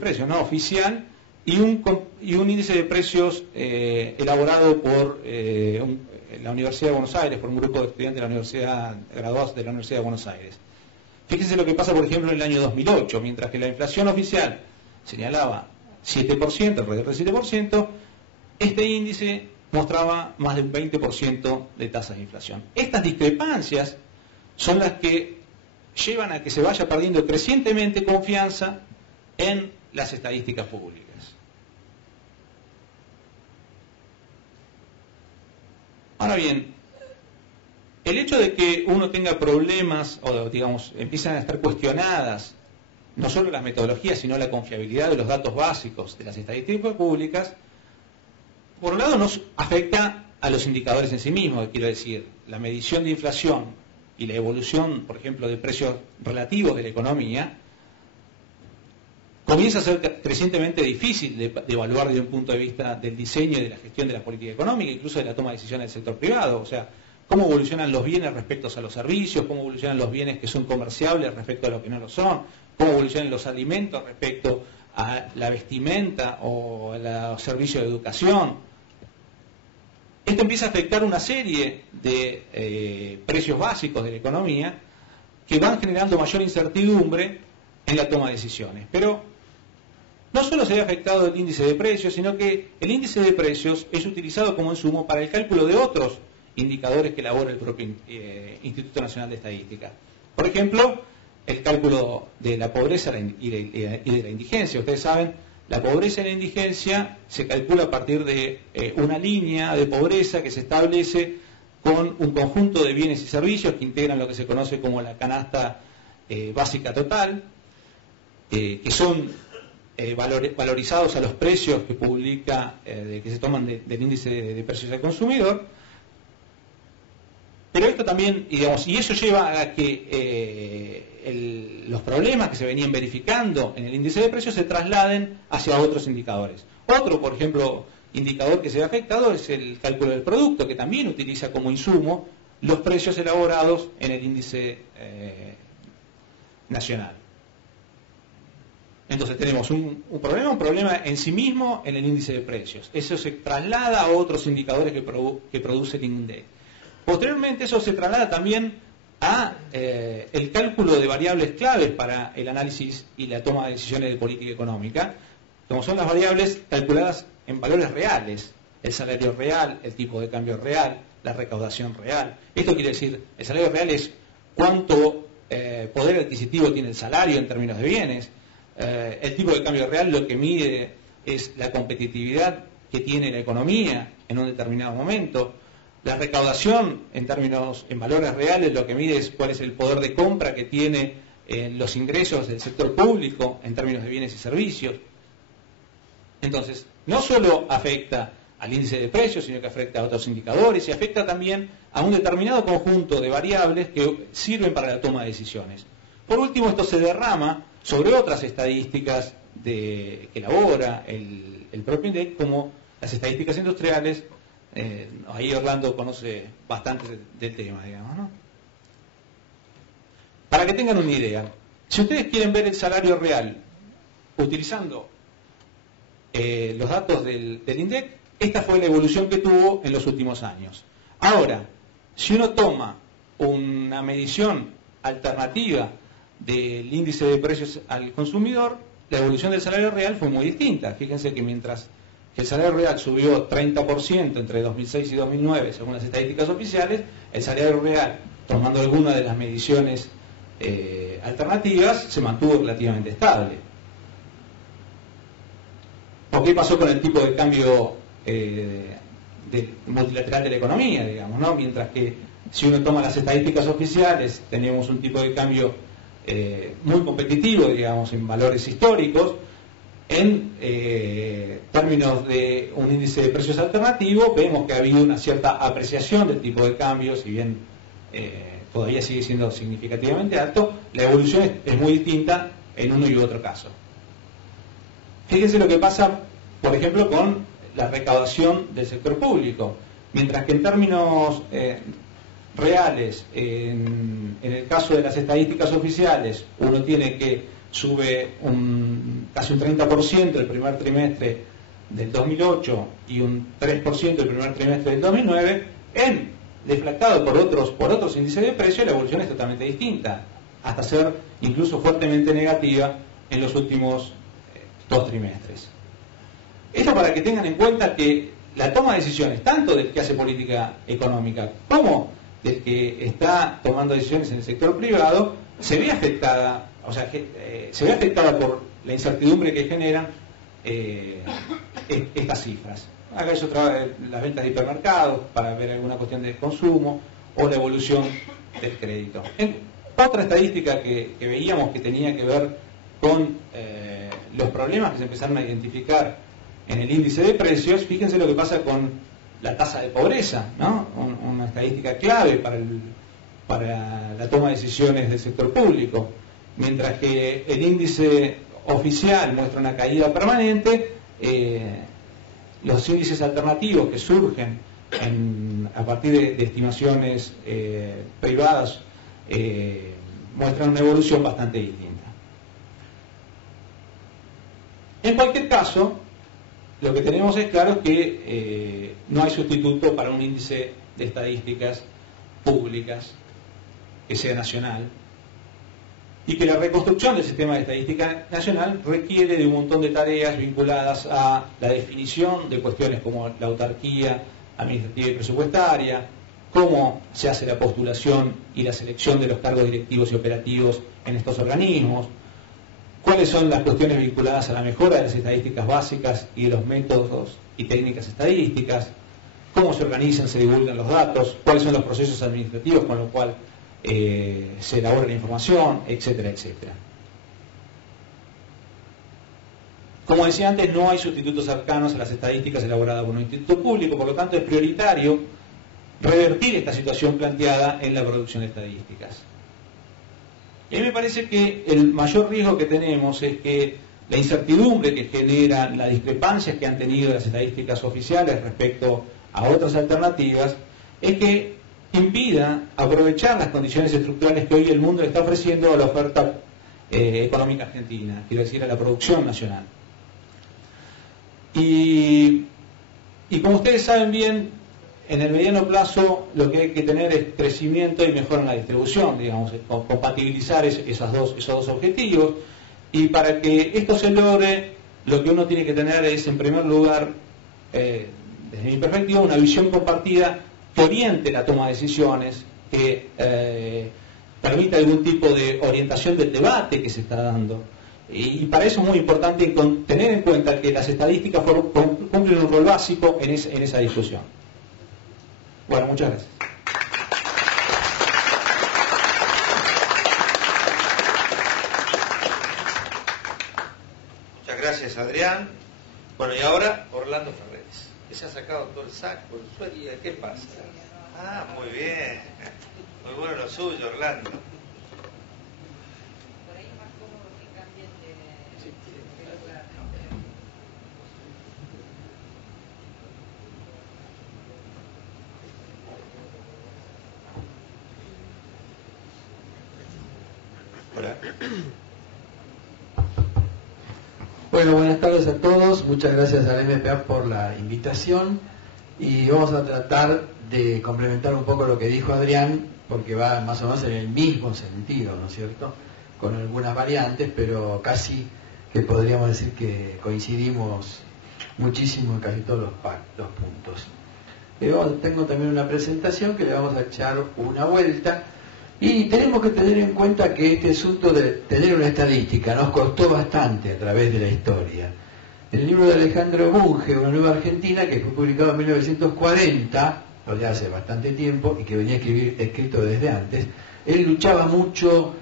precios no oficial y un índice de precios elaborado por la Universidad de Buenos Aires, por un grupo de estudiantes de la universidad, graduados de la Universidad de Buenos Aires. Fíjense lo que pasa, por ejemplo, en el año 2008, mientras que la inflación oficial señalaba 7%, alrededor del 7%, este índice mostraba más del 20% de tasas de inflación. Estas discrepancias son las que llevan a que se vaya perdiendo crecientemente confianza en las estadísticas públicas. Ahora bien, el hecho de que uno tenga problemas, o digamos, empiezan a estar cuestionadas no solo las metodologías, sino la confiabilidad de los datos básicos de las estadísticas públicas, por un lado nos afecta a los indicadores en sí mismos, quiero decir, la medición de inflación y la evolución, por ejemplo, de precios relativos de la economía, comienza a ser crecientemente difícil de evaluar desde un punto de vista del diseño y de la gestión de la política económica, incluso de la toma de decisiones del sector privado. O sea, cómo evolucionan los bienes respecto a los servicios, cómo evolucionan los bienes que son comerciables respecto a los que no lo son, cómo evolucionan los alimentos respecto a la vestimenta o a los servicios de educación. Esto empieza a afectar una serie de precios básicos de la economía que van generando mayor incertidumbre en la toma de decisiones. Pero no solo se ve afectado el índice de precios, sino que el índice de precios es utilizado como insumo para el cálculo de otros indicadores que elabora el propio Instituto Nacional de Estadística. Por ejemplo, el cálculo de la pobreza y de la indigencia. Ustedes saben, la pobreza y la indigencia se calcula a partir de una línea de pobreza que se establece con un conjunto de bienes y servicios que integran lo que se conoce como la canasta básica total, que son valorizados a los precios que publica, que se toman del índice de precios al consumidor. Pero esto también, digamos, y eso lleva a que los problemas que se venían verificando en el índice de precios se trasladen hacia otros indicadores. Otro, por ejemplo, indicador que se ve afectado es el cálculo del producto, que también utiliza como insumo los precios elaborados en el índice nacional. Entonces tenemos un problema en sí mismo en el índice de precios. Eso se traslada a otros indicadores que produce el INDEC. Posteriormente eso se traslada también a el cálculo de variables claves para el análisis y la toma de decisiones de política económica, como son las variables calculadas en valores reales, el salario real, el tipo de cambio real, la recaudación real. Esto quiere decir, el salario real es cuánto poder adquisitivo tiene el salario en términos de bienes. El tipo de cambio real lo que mide es la competitividad que tiene la economía en un determinado momento. La recaudación en valores reales lo que mide es cuál es el poder de compra que tiene los ingresos del sector público en términos de bienes y servicios. Entonces, no solo afecta al índice de precios, sino que afecta a otros indicadores y afecta también a un determinado conjunto de variables que sirven para la toma de decisiones. Por último, esto se derrama sobre otras estadísticas que elabora el propio INDEC, como las estadísticas industriales. Ahí Orlando conoce bastante del tema, digamos, ¿no? Para que tengan una idea, si ustedes quieren ver el salario real utilizando los datos del INDEC, esta fue la evolución que tuvo en los últimos años. Ahora, si uno toma una medición alternativa del índice de precios al consumidor, la evolución del salario real fue muy distinta. Fíjense que mientras que el salario real subió 30% entre 2006 y 2009, según las estadísticas oficiales, el salario real, tomando alguna de las mediciones alternativas, se mantuvo relativamente estable. ¿O qué pasó con el tipo de cambio multilateral de la economía, digamos, ¿no? Mientras que si uno toma las estadísticas oficiales, teníamos un tipo de cambio muy competitivo, digamos, en valores históricos. En términos de un índice de precios alternativo, vemos que ha habido una cierta apreciación del tipo de cambio, si bien todavía sigue siendo significativamente alto, la evolución es muy distinta en uno y otro caso. Fíjense lo que pasa, por ejemplo, con la recaudación del sector público. Mientras que en términos reales, en el caso de las estadísticas oficiales, uno tiene que sube casi un 30% el primer trimestre del 2008 y un 3% el primer trimestre del 2009, deflactado por otros índices de precios, la evolución es totalmente distinta, hasta ser incluso fuertemente negativa en los últimos 2 trimestres. Esto para que tengan en cuenta que la toma de decisiones, tanto del que hace política económica como del que está tomando decisiones en el sector privado, se ve afectada, por la incertidumbre que generan estas cifras. Acá es las ventas de hipermercados para ver alguna cuestión de consumo o la evolución del crédito. Otra estadística que veíamos que tenía que ver con los problemas que se empezaron a identificar en el índice de precios, fíjense lo que pasa con la tasa de pobreza, ¿no? Una estadística clave para la toma de decisiones del sector público. Mientras que el índice oficial muestra una caída permanente, los índices alternativos que surgen a partir de estimaciones privadas muestran una evolución bastante distinta. En cualquier caso, lo que tenemos es claro que no hay sustituto para un índice de estadísticas públicas que sea nacional, y que la reconstrucción del sistema de estadística nacional requiere de un montón de tareas vinculadas a la definición de cuestiones como la autarquía administrativa y presupuestaria, cómo se hace la postulación y la selección de los cargos directivos y operativos en estos organismos, cuáles son las cuestiones vinculadas a la mejora de las estadísticas básicas y de los métodos y técnicas estadísticas, cómo se organizan, se divulgan los datos, cuáles son los procesos administrativos con los cuales se elabora la información, etcétera, etcétera. Como decía antes, no hay sustitutos cercanos a las estadísticas elaboradas por un instituto público, por lo tanto es prioritario revertir esta situación planteada en la producción de estadísticas. Y a mí me parece que el mayor riesgo que tenemos es que la incertidumbre que genera las discrepancias que han tenido las estadísticas oficiales respecto a otras alternativas es que impida aprovechar las condiciones estructurales que hoy el mundo le está ofreciendo a la oferta económica argentina, quiero decir, a la producción nacional. Y como ustedes saben bien, en el mediano plazo lo que hay que tener es crecimiento y mejora en la distribución, digamos, compatibilizar esos dos objetivos, y para que esto se logre, lo que uno tiene que tener es, en primer lugar, desde mi perspectiva, una visión compartida que oriente la toma de decisiones, que permita algún tipo de orientación del debate que se está dando. Y para eso es muy importante tener en cuenta que las estadísticas cumplen un rol básico en esa discusión. Bueno, muchas gracias. Muchas gracias, Adrián. Bueno, y ahora Orlando Ferreres, que se ha sacado todo el saco, el suéter. ¿Qué pasa? Ah, muy bien. Muy bueno lo suyo, Orlando. Por ahí es más cómodo que cambien de lugar. Hola. Bueno, buenas tardes a todos. Muchas gracias al MPA por la invitación. Y vamos a tratar de complementar un poco lo que dijo Adrián, porque va más o menos en el mismo sentido, ¿no es cierto? Con algunas variantes, pero casi que podríamos decir que coincidimos muchísimo en casi todos los puntos. Tengo también una presentación que le vamos a echar una vuelta. Y tenemos que tener en cuenta que este asunto de tener una estadística nos costó bastante a través de la historia. El libro de Alejandro Bunge, Una nueva Argentina, que fue publicado en 1940, o sea, hace bastante tiempo, y que venía escrito desde antes, él luchaba mucho